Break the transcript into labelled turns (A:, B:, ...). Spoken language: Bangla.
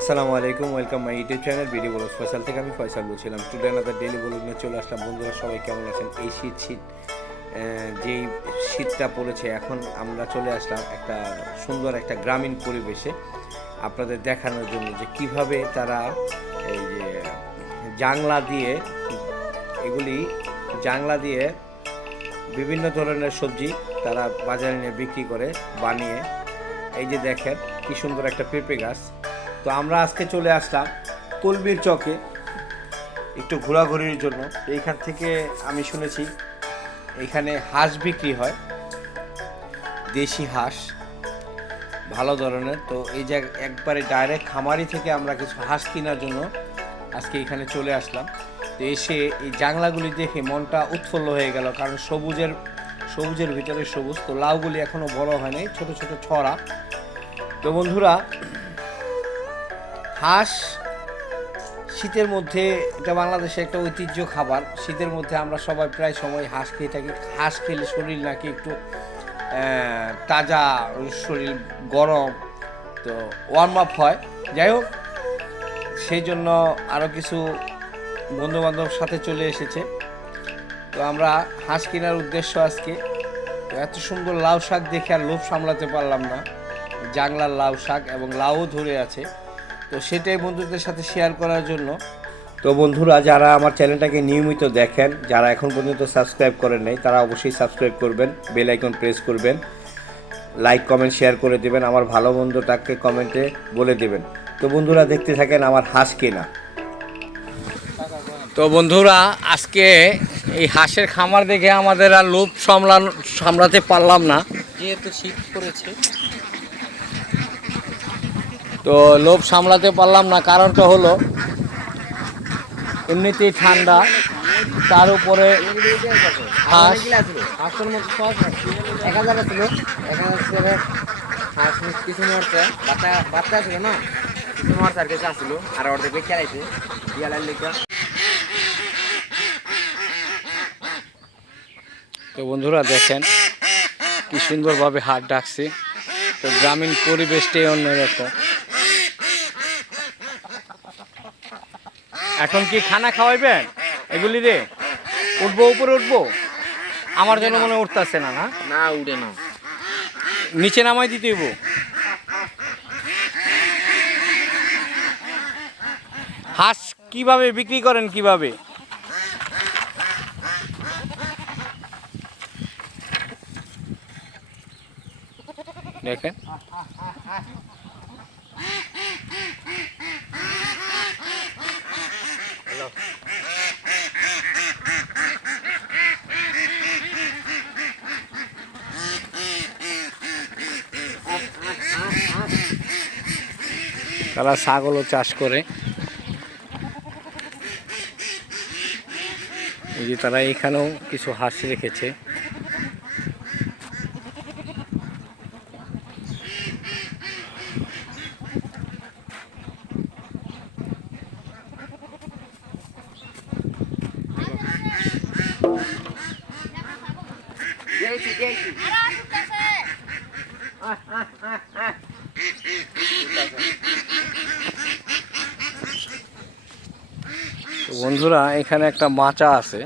A: আসসালামু আলাইকুম, welcome my YouTube channel video বলো ফয়সাল থেকে আমি ফয়সাল বলছিলাম। স্টুডেন্ট আদার ডেলি বলুন চলে আসলাম। বন্ধুরা, সবাই কেমন আছেন? এই শীত শীত যেই শীতটা পড়েছে, এখন আমরা চলে আসলাম একটা সুন্দর একটা গ্রামীণ পরিবেশে। আপনাদের দেখানোর জন্য যে কীভাবে তারা এই যে জাংলা দিয়ে, এগুলি জাংলা দিয়ে বিভিন্ন ধরনের সবজি তারা বাজারে নিয়ে বিক্রি করে, বানিয়ে। এই যে দেখেন, কি সুন্দর একটা পেঁপে গাছ। তো আমরা আজকে চলে আসলাম কলবির চকে। একটু ঘোরাঘুরির জন্য। এইখান থেকে আমি শুনেছি এখানে হাঁস বিক্রি হয়। দেশি হাঁস, ভালো ধরনের। তো এই জায়গা একবারে ডাইরেক্ট খামারি থেকে আমরা কিছু হাঁস কেনার জন্য আজকে এখানে চলে আসলাম। তো এসে এই জাংলাগুলি দেখে মনটা উৎফুল্ল হয়ে গেল, কারণ সবুজের সবুজের ভিতরে সবুজ। তো লাউগুলি এখনও বড় হয়নি, ছোট ছোট ছড়া। তো বন্ধুরা হাঁস, শীতের মধ্যে এটা বাংলাদেশে একটা ঐতিহ্য খাবার। শীতের মধ্যে আমরা সবাই প্রায় সময় হাঁস খেয়ে থাকি। হাঁস খেলে শরীর নাকি একটু তাজা, শরীর গরম, তো ওয়ার্ম আপ হয়। যাই হোক, সেই জন্য আরও কিছু বন্ধুবান্ধব সাথে চলে এসেছে। তো আমরা হাঁস কেনার উদ্দেশ্য আজকে, এত সুন্দর লাউ শাক দেখে আর লোভ সামলাতে পারলাম না। জাংলার লাউ শাক এবং লাউও ধরে আছে। তো সেটাই বন্ধুদের সাথে শেয়ার করার জন্য। তো বন্ধুরা যারা আমার চ্যানেলটাকে নিয়মিত দেখেন যারা এখন পর্যন্ত সাবস্ক্রাইব করেন নাই তারা অবশ্যই সাবস্ক্রাইব করবেন বেল আইকন প্রেস করবেন লাইক কমেন্ট শেয়ার করে দেবেন আমার ভালো মন্দটাকে কমেন্টে বলে দেবেন। তো বন্ধুরা দেখতে থাকেন আমার হাঁস কেনা। তো বন্ধুরা আজকে এই হাঁসের খামার দেখে আমাদের আর লোভ সামলানো সামলাতে পারলাম না।
B: যেহেতু শীত পড়েছে
A: তো লোভ সামলাতে পারলাম না কারণটা হলো এমনিতেই ঠান্ডা। তার উপরে হাঁস।
B: এক হাজার ছিল এক হাজার হাঁস কিছু মরছে। বাচ্চা বাচ্চা ছিল না? কিছু মরছে আর কিছু আর অর্ধেক লেখা
A: তো বন্ধুরা দেখেন কি সুন্দরভাবে হাট ডাকছে। তো গ্রামীণ পরিবেশটাই অন্যরকম। এখন কি খানা খাওয়াইবেন? এগুলি রে। উঠবো উপরে উঠবো? আমার জন্য মনে উঠতেছে না না?
B: না উঠে না।
A: নিচে নামাই দিতে হইব। হাঁস কীভাবে বিক্রি করেন কীভাবে? দেখেন। তারা ছাগলও চাষ করে। এই যে তারা এখানেও কিছু হাঁস রেখেছে।
B: দিয়েছি
A: তো বন্ধুরা এখানে একটা মাচা আছে।